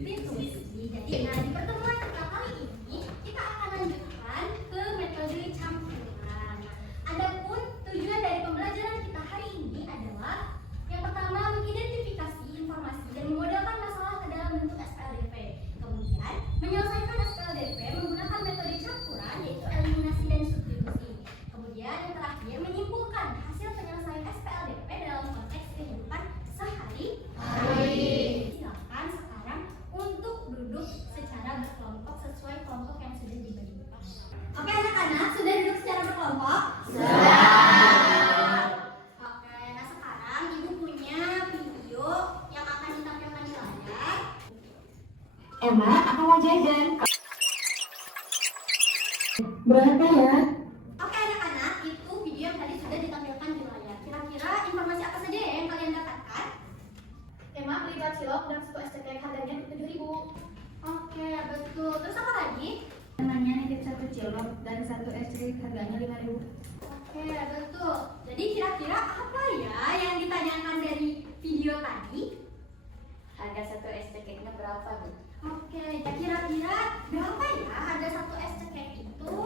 substitusi. Jadi, di pertemuan kita kali ini kita akan lanjutkan ke metode campuran. Adapun tujuan dari pembelajaran kita hari ini adalah yang pertama mengidentifikasi informasi dan memodelkan masalah ke dalam bentuk SPLDP. Kemudian menyelesaikan SPLDP menggunakan metode campuran yaitu eliminasi dan substitusi. Kemudian yang terakhir menyimpulkan hasil penyelesaian SPLDP dalam konteks kehidupan sehari-hari. Silakan sekarang untuk duduk secara berkelompok sesuai kelompok yang sudah dibagi. Oke anak-anak, sudah duduk secara berkelompok? Sudah. Oke, nah sekarang ibu punya video yang akan ditampilkan di layar. Emma, aku mau jajan. Berapa ya? Oke anak-anak, itu video yang tadi sudah ditampilkan di layar. Kira-kira informasi apa saja ya yang kalian dapatkan? Emma beli cilok dan satu es cekek harganya 7.000. Oke, betul. Terus apa lagi? Namanya nitip satu cilok dan satu es cekek harganya 5.000. Oke, betul. Jadi kira-kira apa ya yang ditanyakan dari video tadi? Harga satu es cekeknya berapa, Bu? Oke, kira-kira berapa ya harga satu es cekek itu?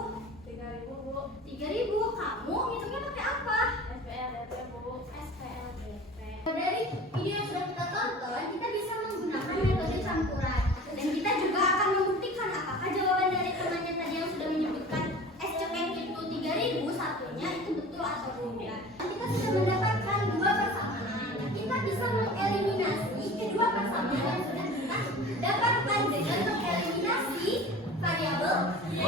3.000, Bu. 3.000. Kamu ngitungnya pakai apa? SPLDP, Bu. SPLDP. Dari video yang sudah kita tonton, kita bisa menggunakan metode campuran. Dan kita juga akan membuktikan apakah jawaban dari temannya tadi yang sudah menyebutkan es cekek itu 3.000 satunya itu betul atau tidak. Kita sudah mendapatkan dua persamaan. Kita bisa mengeliminasi kedua persamaan yang sudah kita dapatkan dengan mengeliminasi variabel Y.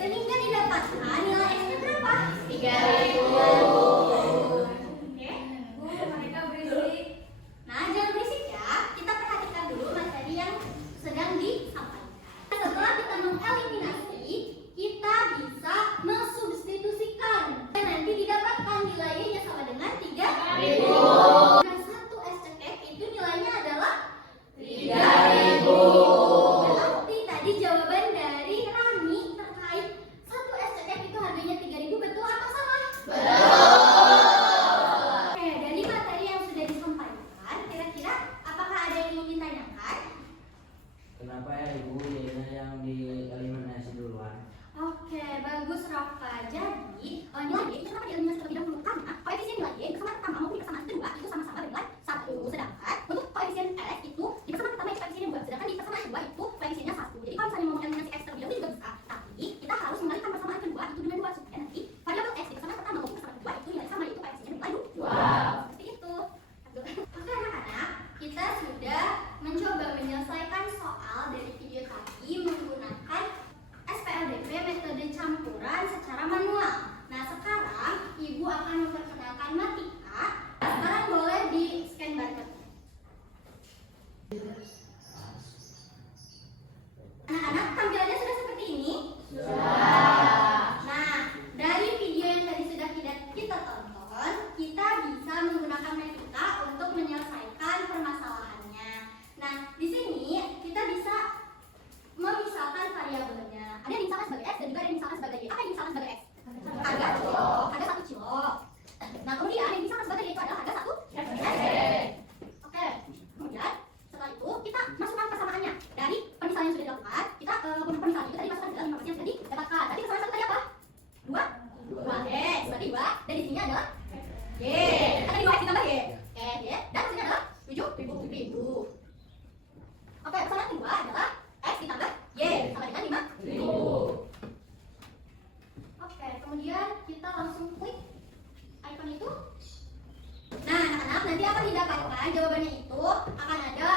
Sehingga didapatkan nilai X-nya berapa? 3.000. Oke, Bu, mereka berisik. Nah, jangan berisik ya. Kita perhatikan dulu materi yang sedang disampaikan. Setelah kita mengeliminasi, kita bisa mensubstitusikan. Dan nanti didapatkan nilainya sama dengan 3.000. Dan satu es cekek itu nilainya adalah 3.000. Berarti tadi jawaban dari Rani terkait satu es cekek itu harganya 3.000 betul atau salah? Betul. Oke, dari materi yang sudah disampaikan, kira-kira apakah ada yang ingin ditanyakan? Kenapa ya Ibu jadinya yang dieliminasi duluan? Oke, bagus Rafa. Jadi, nilai Y itu kenapa dieliminasi terlebih dahulu? Karena koefisien nilai Y di persamaan pertama maupun di persamaan kedua itu sama-sama bernilai 1. Sedangkan untuk koefisien X itu di persamaan pertama itu koefisiennya 2. Sedangkan di persamaan kedua itu koefisiennya 1. Jadi kalau misalnya mau mengeliminasi X terlebih dahulu juga bisa. Tapi kita harus mengalihkan persamaan kedua itu dengan 2 supaya nanti variabel X di persamaan pertama maupun persamaan kedua itu nilai sama yaitu koefisiennya nilai 2. Seperti itu. Oke anak-anak, kita sudah mencoba menyelesaikan soal dari video tadi menggunakan SPLDP metode campuran secara manual. Nah sekarang ibu akan memperkenalkan Matika. Sekarang boleh di scan barcode. Anak-anak, tampilannya sudah seperti ini? Sudah. Nah, dari video yang tadi sudah kita tonton, kita bisa menggunakan Matika untuk menyelesaikan permasalahannya. Nah, di sini kita bisa memisahkan variabelnya. Ada yang dimisalkan sebagai X dan juga ada yang dimisalkan sebagai Y. Apa yang dimisalkan sebagai X? Harga cilok, harga 1 cilok. Nah, kemudian yang dimisalkan sebagai Y itu adalah harga 1 cekek. Oke, kemudian setelah itu kita masukkan persamaannya. Dari pemisahan yang sudah dilakukan, kita pemisahan itu tadi masukkan ke dalam informasi yang sudah didapatkan. Tadi persamaan satu tadi apa? 2 X, berarti 2. Dan di sini adalah Y. Ada 2 X ditambah Y. Oke, Y. Dan di sini adalah 7.000. Oke, persamaan kedua adalah X ditambah Y sama dengan 5.000. Oke, kemudian kita langsung klik icon itu. Nah, anak-anak, nanti akan didapatkan jawabannya itu akan ada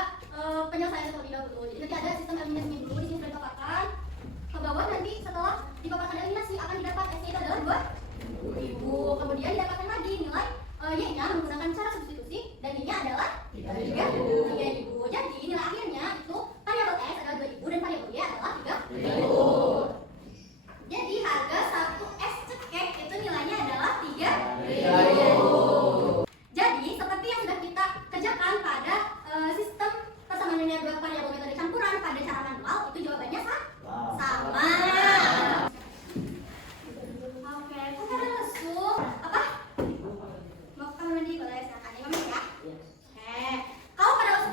penyelesaian terlebih dahulu. Jadi nanti ada sistem eliminasinya dulu, di sini sudah dipaparkan. Ke bawah nanti setelah dipaparkan eliminasi akan didapat S-nya itu adalah 2.000. Kemudian didapatkan lagi nilai Y-nya menggunakan cara substitusi dan Y-nya adalah 3.000. Jadi nilai akhirnya itu variabel X adalah 2.000 dan variabel Y adalah 3.000. Jadi harga satu es cekek itu nilainya adalah 3.000. Jadi seperti yang sudah kita kerjakan pada sistem persamaan linear dua variabel metode campuran pada cara manual, itu jawabannya sama. Oke, kok pada lesu? Apa? Mau kamar mandi boleh silakan. 5 menit ya. Oke. Kalau pada lesu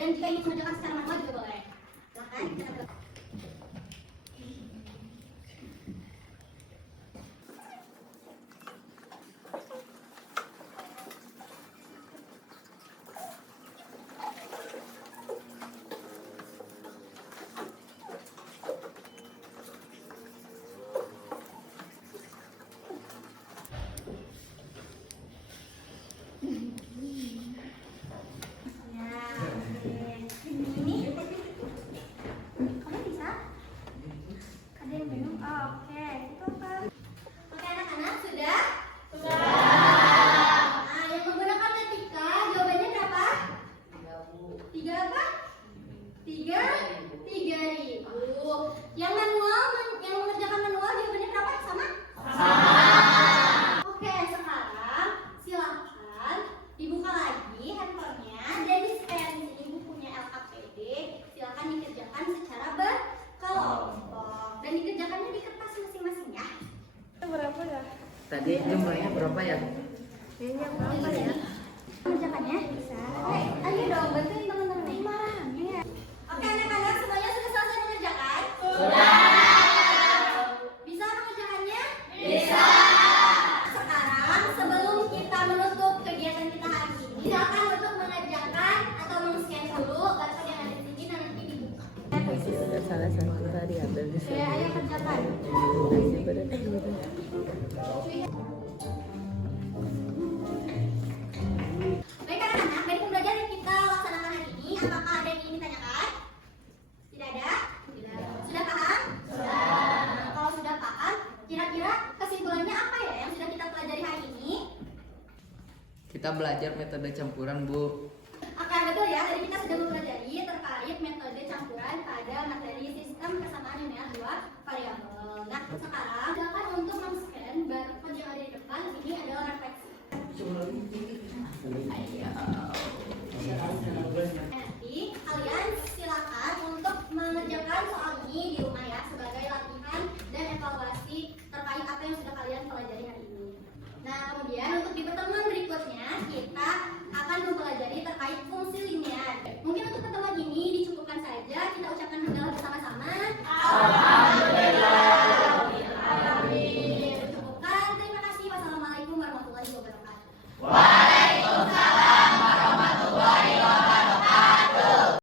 Dan jika ingin mengerjakan secara manual juga boleh. Silahkan kita coba. Ya, oke. Ini kamu bisa? Ada yang bingung? Oh, oke. Itu apa? Oke, anak-anak sudah? Sudah. Nah, yang menggunakan matematika jawabannya berapa? 3 apa? 3.000. Yang manual, yang mengerjakan manual jawabannya berapa? Sama? Oke, sekarang silakan dibuka lagi handphonenya dan di scan di sini bukunya LKPD. Silakan dikerjakan secara berkelompok dan dikerjakannya di kertas masing-masing ya. Berapa ya? Tadi jumlahnya berapa ya? Kayaknya berapa ya? Kerjakannya bisa. Ayo dong bantuin teman-teman nih. Marahnya. Oke anak-anak semuanya sudah selesai mengerjakan? Sudah. Bisa mengerjakannya? Bisa. Sekarang sebelum kita menutup kegiatan kita hari ini, silakan untuk mengerjakan atau men-scan dulu barcode yang ada di sini dan nanti dibuka. Salah satu tadi ambil di Oke, ayo kerjakan. Baik anak-anak, dari pembelajaran yang kita laksanakan hari ini, apakah ada yang ingin ditanyakan? Tidak ada? Tidak. Sudah paham? Sudah. Nah, kalau sudah paham, kira-kira kesimpulannya apa ya yang sudah kita pelajari hari ini? Kita belajar metode campuran, Bu. Oke, betul ya. Tadi kita sudah mempelajari terkait metode campuran pada materi sistem kesamaan linear 2 variabel. Nah, sekarang silakan untuk men-scan barcode yang ada di depan. Ini adalah refleksi.